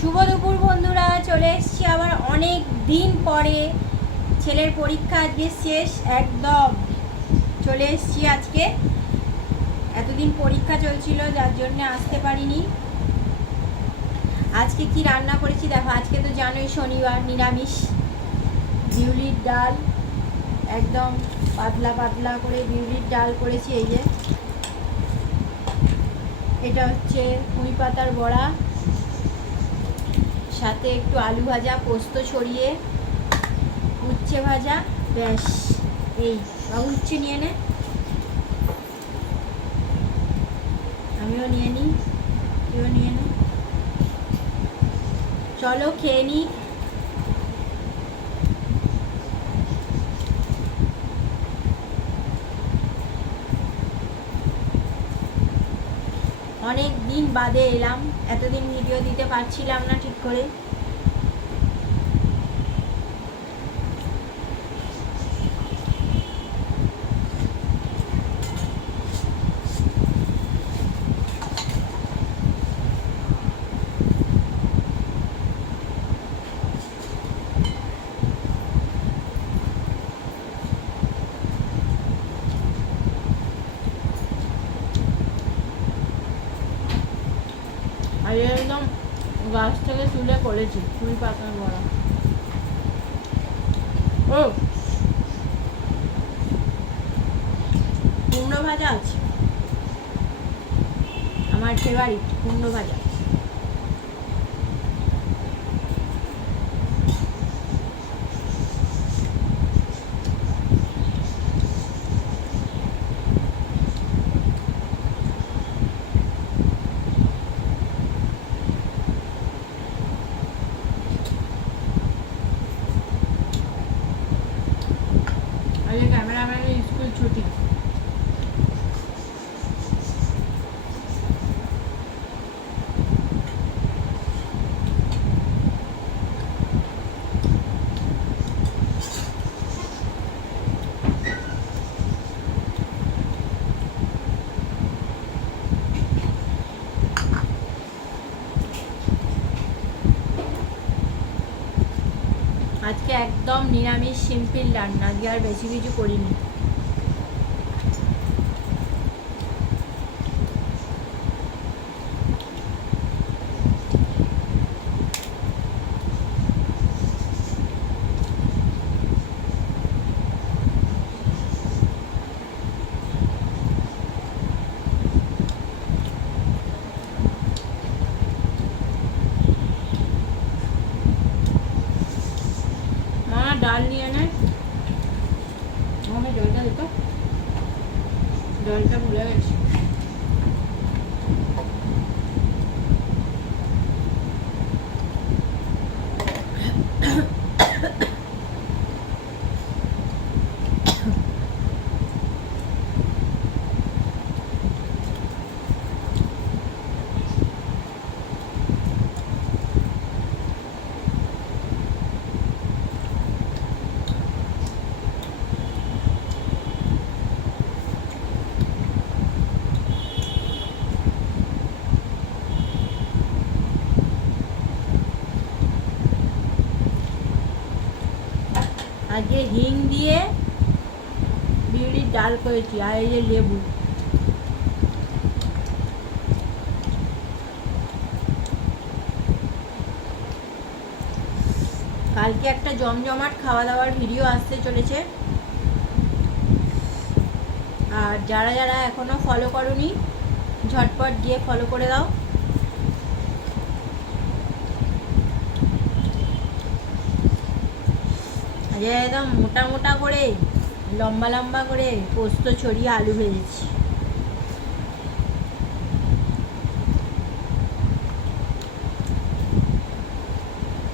শুভ দুপুর বন্ধুরা, চলে এসেছি আবার অনেক দিন পরে। ছেলের পরীক্ষা আজকে শেষ, একদম চলে এসেছি আজকে। এতদিন পরীক্ষা চলছিল যার জন্য আসতে পারিনি। আজকে কি রান্না করেছি দেখো। আজকে তো জানোই শনিবার, নিরামিষ। বিউলির ডাল, একদম পাতলা পাতলা করে বিউলির ডাল করেছি। এই যে এটা হচ্ছে পুঁই পাতার বড়া, সাথে একটু আলু ভাজা, পোস্ত ছড়িয়ে, উচ্ছে ভাজা, ব্যাস। এই বাবু উচ্ছে নিয়ে নে, আমিও নিয়ে নিই, কেউ নিয়ে নে। চলো খেয়ে নিই। অনেক দিন বাদে এলাম, এতদিন ভিডিও দিতে পারছিলাম না ঠিক করে। আর একদম গাছ থেকে তুলে করেছি পুঁই পাতার বড়া। ও কুমড়ো ভাজা আছে, আমার ফেভারিট কুমড়ো ভাজা। আজকে ক্যামেরাম্যানের স্কুল ছুটি। আজকে একদম নিরামিষ সিম্পল রান্না, আজকে আর বেশি কিছু করিনি। মা ডাল নিয়ে নেয়, আমাকে জলটা দিত, জলটা ভুলে গেছি। আজকে হিং দিয়ে বিউলির ডাল করেছি, আর এই যে লেবু। কালকে একটা জমজমাট খাওয়া দাওয়ার ভিডিও আসতে চলেছে, আর যারা যারা এখনো ফলো করোনি ঝটপট গিয়ে ফলো করে দাও। আজকে একদম মোটা মোটা করে, লম্বা লম্বা করে পোস্ত ছড়িয়ে আলু ভেজেছি।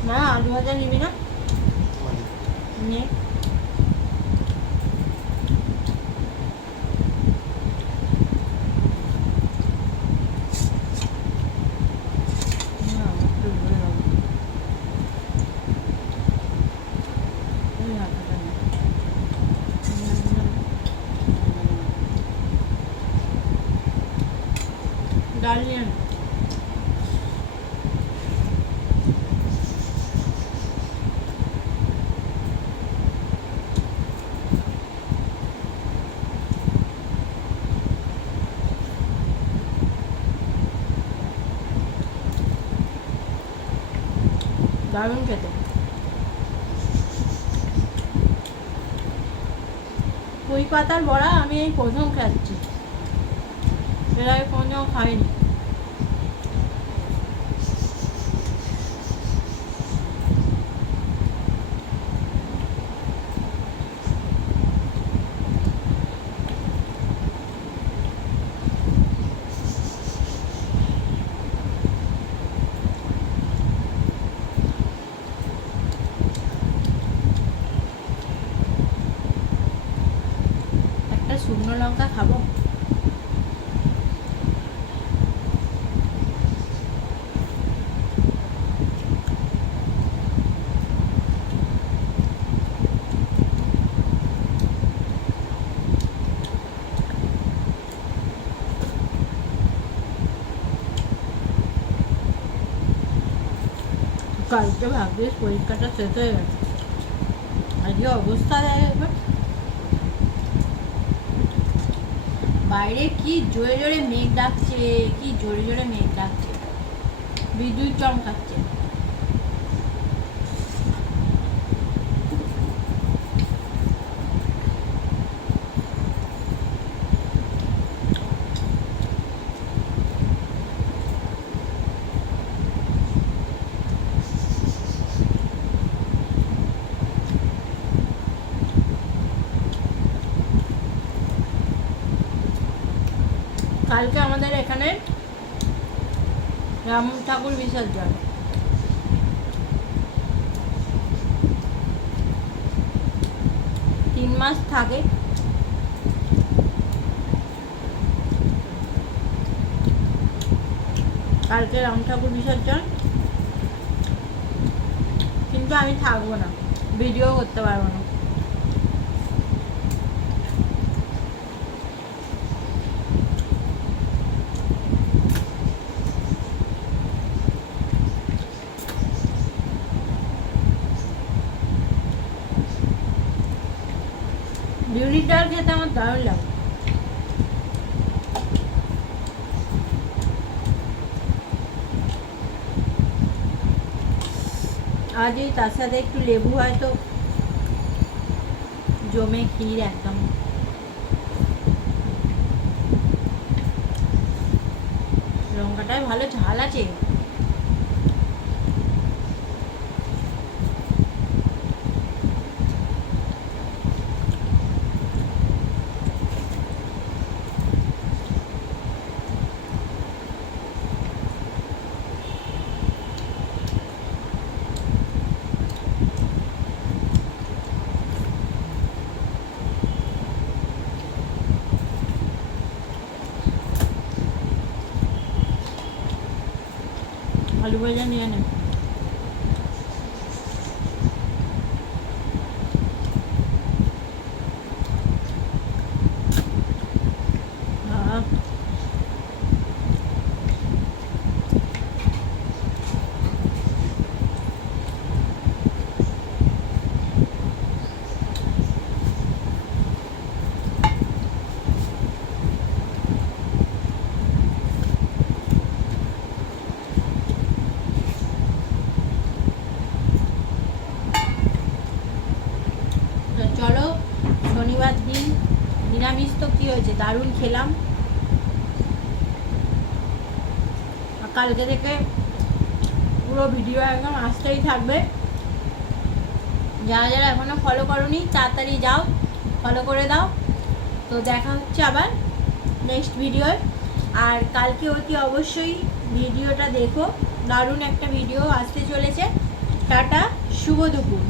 মা আলু ভাজা নিবি না? নে। ডাল নিয়ে দারুণ খেতে। পুঁই পাতার বড়া আমি এই প্রথম খাচ্ছি, এর আগে কোনোদিনও খাইনি। একটা শুকনো লঙ্কা খাবো। কালকে ভাগ্যিস পরীক্ষাটা শেষ হয়ে গেছে, আজকে অবস্থা দেখবে। বাইরে কি জোরে জোরে মেঘ ডাকছে, কি জোরে জোরে মেঘ ডাকছে, বিদ্যুৎ চমকাচ্ছে। কালকে আমাদের এখানে রাম ঠাকুর বিসর্জন, 3 মাস থাকে। কালকে রাম ঠাকুর বিসর্জন, কিন্তু আমি থাকবো না, ভিডিও করতে পারবো না। বিউলির ডাল খেতে আমার দারুণ লাগে। আজ এই তার সাথে একটু লেবু হয়তো জমে ক্ষীর একদম। লঙ্কাটায় ভালো ঝাল আছে। আলু ভাজা নিয়ে নে। চলো, শনিবার দিন নিরামিষ তো কী হয়েছে, দারুণ খেলাম। কালকে থেকে পুরো ভিডিও একদম আসতেই থাকবে। যারা যারা এখনও ফলো করোনি তাড়াতাড়ি যাও, ফলো করে দাও। তো দেখা হচ্ছে আবার নেক্সট ভিডিওয়। আর কালকে অতি অবশ্যই ভিডিওটা দেখো, দারুণ একটা ভিডিও আসতে চলেছে। টাটা, শুভ দুপুর।